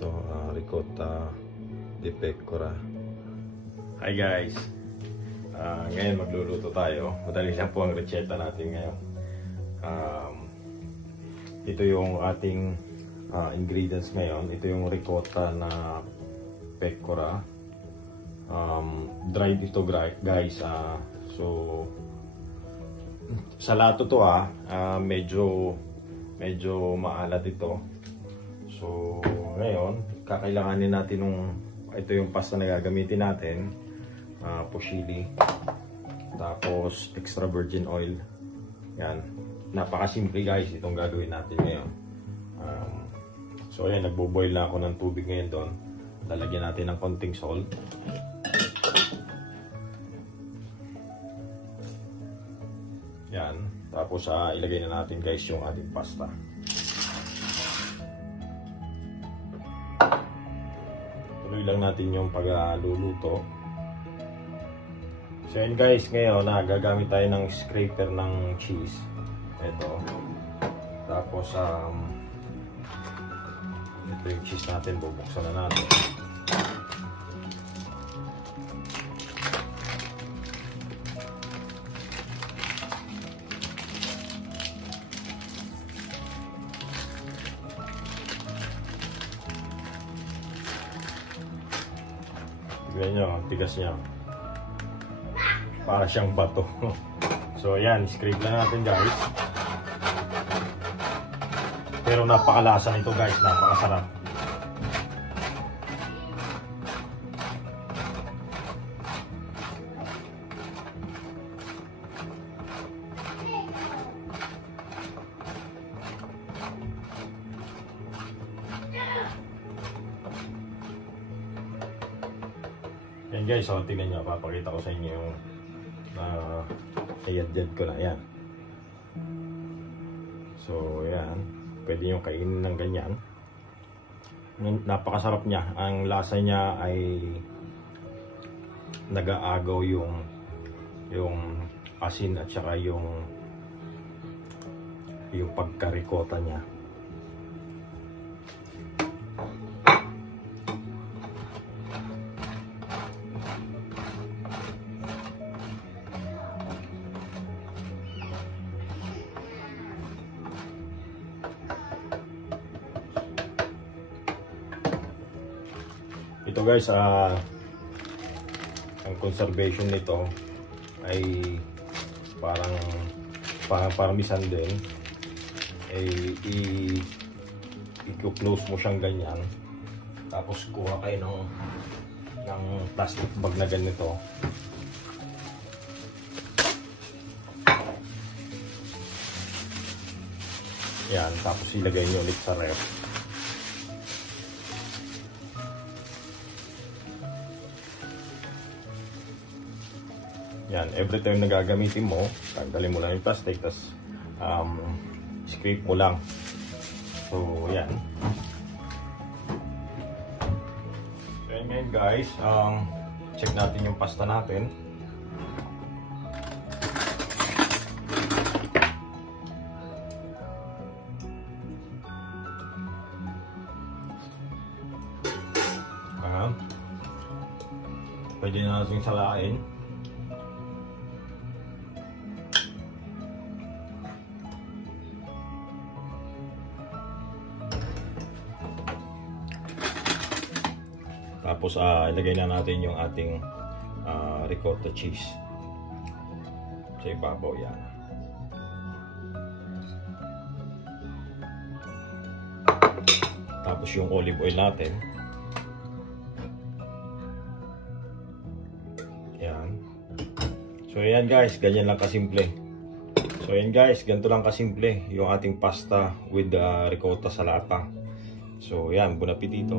ito, ricotta di pecora. Hi guys! Ngayon magluluto tayo. Madali lang po ang retseta natin ngayon. Ito yung ating ingredients ngayon. Ito yung ricotta na pecora. Dried ito guys. So salato to medyo maalat ito. So ngayon kakailanganin natin ito yung pasta na gagamitin natin. Fusilli, tapos extra virgin oil. Yan, napakasimple guys itong gagawin natin ngayon. So ayan, nagbo-boil na ako ng tubig ngayon doon. Lalagyan natin ng konting salt. Yan, tapos ilagay na natin guys yung ating pasta. Tuloy lang natin yung pagluluto. So yun guys, ngayon gagamit tayo ng scraper ng cheese. Ito. Tapos ito yung cheese natin, bubuksan na natin. Tignan nyo, ang tigas niya. Para siyang bato. So yan, scrape lang natin guys. Pero napakalasa nito guys, napakasarap. Yan guys, so tingnan nyo, papakita ko sa inyo yung ayad-yad ko na yan. So yan, pwede nyo kainin ng ganyan. Napakasarap niya. Ang lasa niya ay nag-aagaw yung asin at saka yung pagkarikota niya. Ito guys, ang conservation nito ay parang bisan din. I-close mo siyang ganyan. Tapos kuha kayo ng plastic bag na ganito. Yan, tapos ilagay nyo ulit sa ref. Yan, every time na gagamitin mo, tanggalin mo lang yung plastic, tapos scrape mo lang. So, yan. So, yan ngayon guys, check natin yung pasta natin. Pwede na natin salain. Tapos ilagay na natin yung ating ricotta cheese sa ibabaw. Yan. Tapos yung olive oil natin. Yan. So yan guys, ganyan lang kasimple. So yan guys, ganito lang kasimple yung ating pasta with ricotta sa lata. So yan, buon appetito.